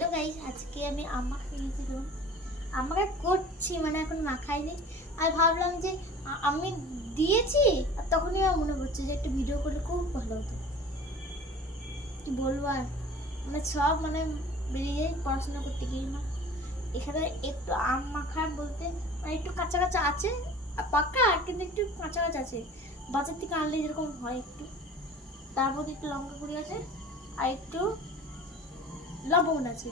Hello guys, আজকে আমি আম্মা খেয়েছিলাম। আমাকে করছি মানে এখন মাখাইনি। আর ভাবলাম যে আমি দিয়েছি, আর তখনই আমার মনে হচ্ছে যে একটু ভিডিও করলে খুব ভালো হতো। কি বলবো আর, মানে সব মানে বেরিয়ে যায় পড়াশোনা করতে গিয়ে না। এখানে একটু আম মাখা বলতে মানে একটু কাঁচা কাঁচা আছে, আর পাকা কিন্তু একটু কাঁচা কাঁচা আছে। বাজার থেকে আনলে যেরকম হয় একটু, তার মধ্যে একটু লঙ্কা গুঁড়ি আছে আর একটু লবণ আছে,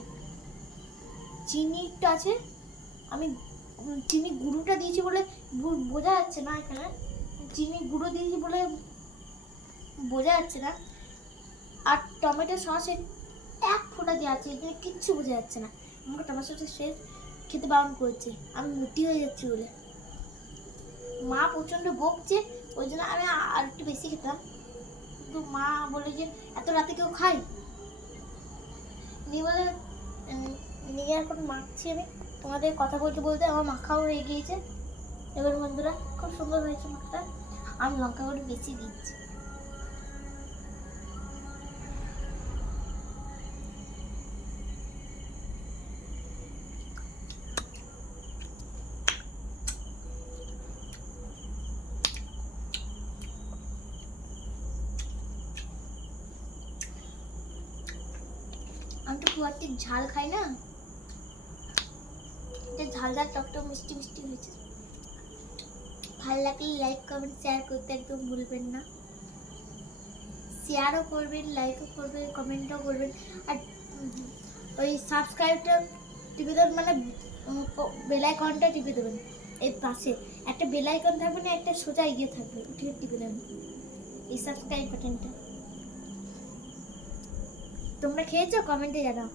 চিনি একটু আছে। আমি চিনি গুঁড়োটা দিয়েছি বলে বোঝা যাচ্ছে না, এখানে চিনি গুঁড়ো দিয়েছি বলে বোঝা যাচ্ছে না। আর টমেটো সস এক ফোঁটা দেওয়া আছে, এখানে কিচ্ছু বোঝা যাচ্ছে না। আমাকে টমেটো সসের শেষ খেতে বারণ করেছে, আমি মোটি হয়ে যাচ্ছি বলে। মা প্রচণ্ড বকছে, ওই জন্য আমি আর একটু বেশি খেতাম, কিন্তু মা বলে যে এত রাতে কেউ খায় নিয়ে বলে নিয়ে এখন মাখছি আমি। তোমাদের কথা বলতে বলতে আমার মাখাও হয়ে গিয়েছে। এবার বন্ধুরা খুব সুন্দর হয়েছে মাখটা। আমি লঙ্কা গুঁড়ো বেশি দিচ্ছি। আমি তো খুব একটা ঝাল খাই না, এটা ঝালদার টকটক মিষ্টি মিষ্টি হয়েছে। ভালো লাগলে লাইক কমেন্ট শেয়ার করতে একদম ভুলবেন না। শেয়ারও করবেন, লাইকও করবেন, কমেন্টও করবেন। আর ওই সাবস্ক্রাইবটা টিপে দেবেন, মানে বেল আইকনটা টিপে দেবেন। এর পাশে একটা বেল আইকন থাকবে না, একটা সোজা এগিয়ে থাকবে, ওটা টিপে দেবেন, এই সাবস্ক্রাইব বাটনটা। তোমরা খেয়েছো? কমেন্টে জানাও।